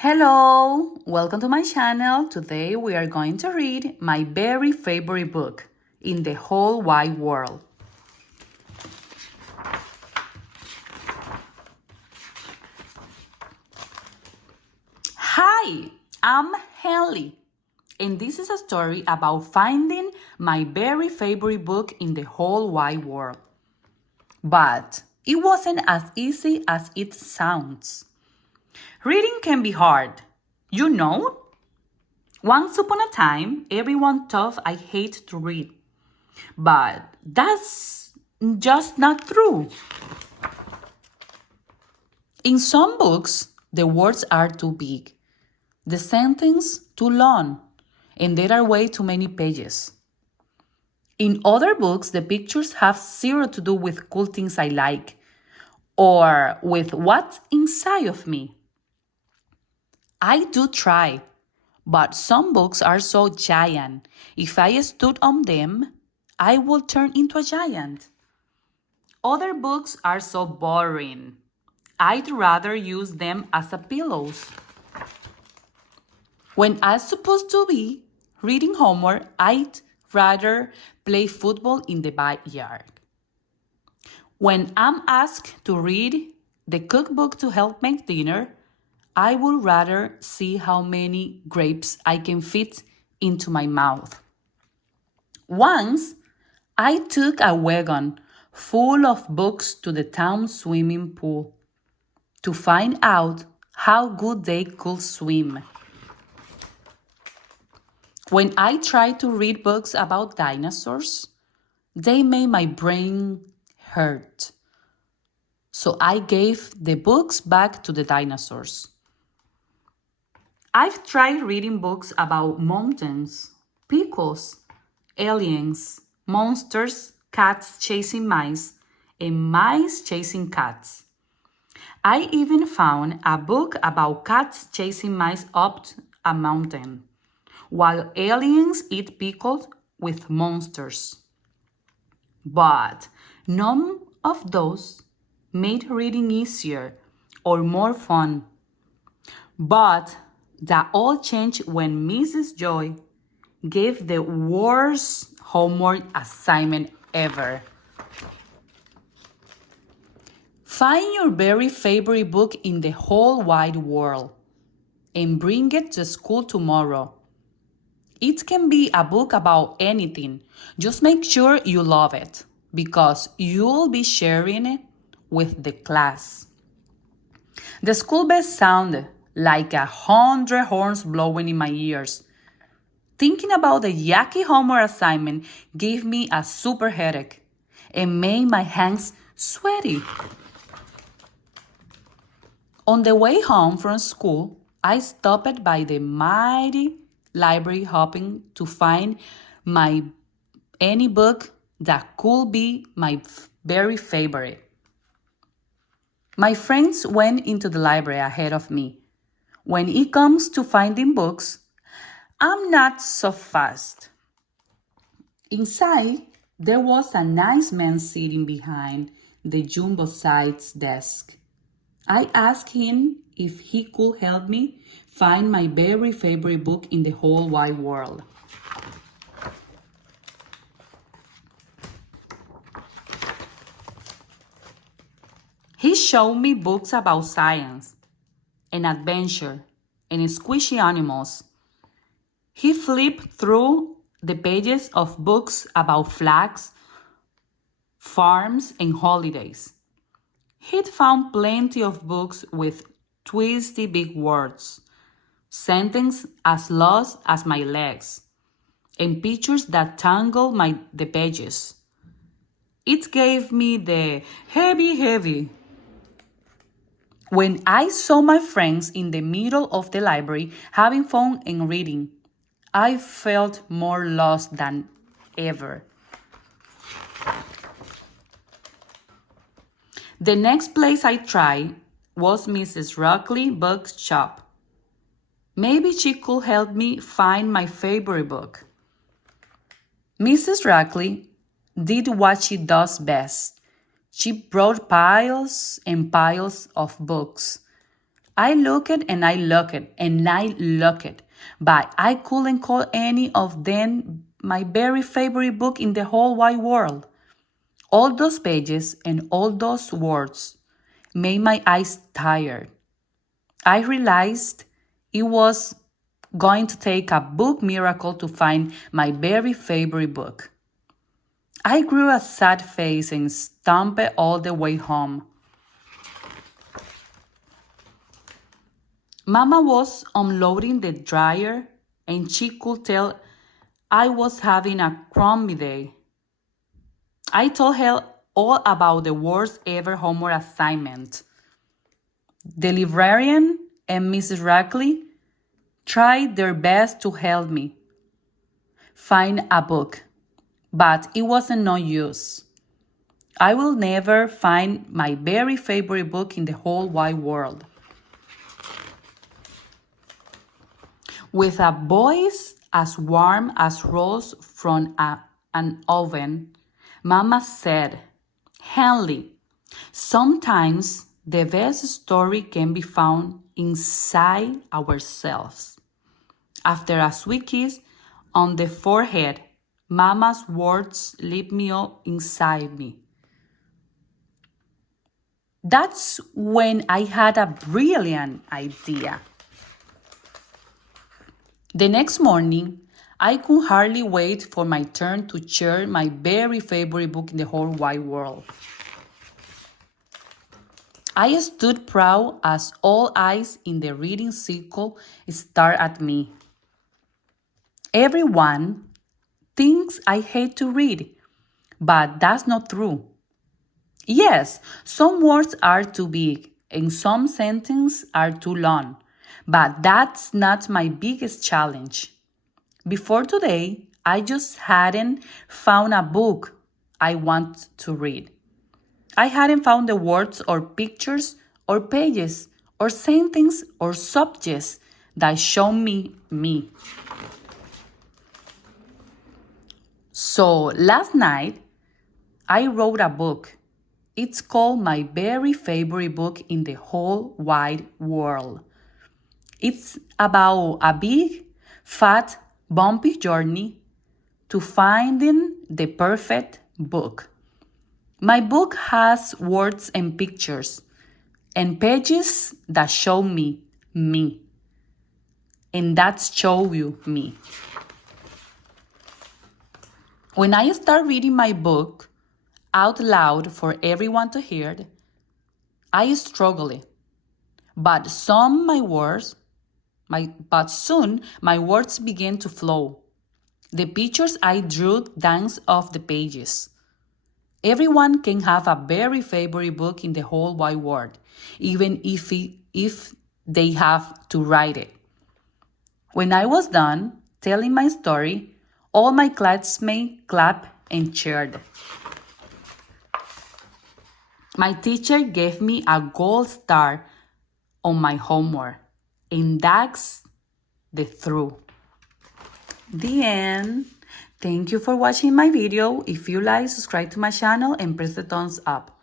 Hello, welcome to my channel. Today we are going to read my very favorite book in the whole wide world. Hi, I'm Henley, and this is a story about finding my very favorite book in the whole wide world. But it wasn't as easy as it sounds. Reading can be hard, you know? Once upon a time, everyone thought I hate to read. But that's just not true. In some books, the words are too big, the sentence too long, and there are way too many pages. In other books, the pictures have zero to do with cool things I like or with what's inside of me. I do try, but some books are so giant. If I stood on them, I would turn into a giant. Other books are so boring. I'd rather use them as a pillows. When I'm supposed to be reading homework, I'd rather play football in the backyard. When I'm asked to read the cookbook to help make dinner, I would rather see how many grapes I can fit into my mouth. Once, I took a wagon full of books to the town swimming pool to find out how good they could swim. When I tried to read books about dinosaurs, they made my brain hurt. So I gave the books back to the dinosaurs. I've tried reading books about mountains, pickles, aliens, monsters, cats chasing mice, and mice chasing cats. I even found a book about cats chasing mice up a mountain, while aliens eat pickles with monsters. But none of those made reading easier or more fun. But that all changed when Mrs. Joy gave the worst homework assignment ever. Find your very favorite book in the whole wide world and bring it to school tomorrow. It can be a book about anything. Just make sure you love it because you'll be sharing it with the class. The school bell sounded like 100 horns blowing in my ears. Thinking about the yucky homework assignment gave me a super headache and made my hands sweaty. On the way home from school, I stopped by the mighty library hoping to find any book that could be my very favorite. My friends went into the library ahead of me. When it comes to finding books, I'm not so fast. Inside, there was a nice man sitting behind the jumbo-sized desk. I asked him if he could help me find my very favorite book in the whole wide world. He showed me books about science and adventure and squishy animals. He flipped through the pages of books about flags, farms, and holidays. He'd found plenty of books with twisty big words, sentences as lost as my legs, and pictures that tangled the pages. It gave me the heavy. When I saw my friends in the middle of the library having fun and reading, I felt more lost than ever. The next place I tried was Mrs. Rockley's bookshop. Maybe she could help me find my favorite book. Mrs. Rockley did what she does best. She brought piles and piles of books. I looked and I looked and I looked, but I couldn't call any of them my very favorite book in the whole wide world. All those pages and all those words made my eyes tired. I realized it was going to take a book miracle to find my very favorite book. I grew a sad face and stomped all the way home. Mama was unloading the dryer and she could tell I was having a crummy day. I told her all about the worst ever homework assignment. The librarian and Mrs. Rackley tried their best to help me find a book, but it wasn't no use. I will never find my very favorite book in the whole wide world. With a voice as warm as rose from an oven, Mama said, Henley, sometimes the best story can be found inside ourselves. After a sweet kiss on the forehead, Mama's words lit me up inside me. That's when I had a brilliant idea. The next morning, I could hardly wait for my turn to share my very favorite book in the whole wide world. I stood proud as all eyes in the reading circle stared at me. Everyone thinks I hate to read, but that's not true. Yes, some words are too big and some sentences are too long, but that's not my biggest challenge. Before today, I just hadn't found a book I want to read. I hadn't found the words or pictures or pages or sentences or subjects that show me me. So last night, I wrote a book. It's called my very favorite book in the whole wide world. It's about a big, fat, bumpy journey to finding the perfect book. My book has words and pictures and pages that show me me. And that show you me. When I start reading my book out loud for everyone to hear, I struggle. But soon my words began to flow. The pictures I drew danced off the pages. Everyone can have a very favorite book in the whole wide world, even if they have to write it. When I was done telling my story, all my classmates clapped and cheered. My teacher gave me a gold star on my homework, and that's the truth. The end. Thank you for watching my video. If you like, subscribe to my channel and press the thumbs up.